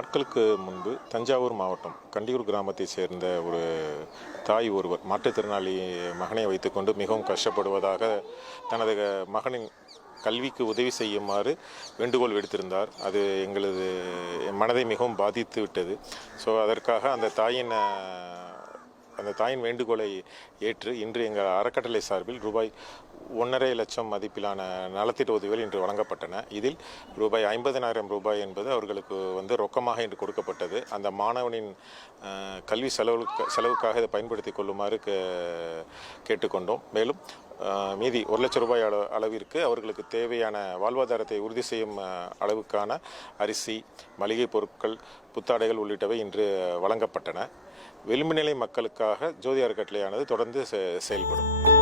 நாட்களுக்கு முன்பு தஞ்சாவூர் மாவட்டம் கண்டியூர் கிராமத்தை சேர்ந்த ஒரு தாய் ஒருவர் மாற்றுத்திறனாளி மகனை வைத்துக்கொண்டு மிகவும் கஷ்டப்படுவதாக தனது மகனின் கல்விக்கு உதவி செய்யுமாறு வேண்டுகோள் விடுத்திருந்தார். அது எங்களது என் மனதை மிகவும் பாதித்து விட்டது. ஸோ அதற்காக அந்த தாயின் அந்த தாயின் வேண்டுகோளை ஏற்று இன்று எங்கள் அறக்கட்டளை சார்பில் ரூபாய் ஒன்றரை லட்சம் மதிப்பிலான நலத்திட்ட உதவிகள் இன்று வழங்கப்பட்டன. இதில் ரூபாய் ஐம்பதனாயிரம் ரூபாய் என்பது அவர்களுக்கு வந்து ரொக்கமாக இன்று கொடுக்கப்பட்டது. அந்த மாணவனின் கல்வி செலவுக்கு செலவுக்காக இதை பயன்படுத்தி கொள்ளுமாறு கேட்டுக்கொண்டோம். மேலும் மீதி ஒரு லட்சம் ரூபாய் அளவிற்கு அவர்களுக்கு தேவையான வாழ்வாதாரத்தை உறுதி செய்யும் அளவுக்கான அரிசி மளிகை பொருட்கள் புத்தாடைகள் உள்ளிட்டவை இன்று வழங்கப்பட்டன. விளிம்பு நிலை மக்களுக்காக ஜோதி அறக்கட்டளையானது தொடர்ந்து செ- செயல்படும்.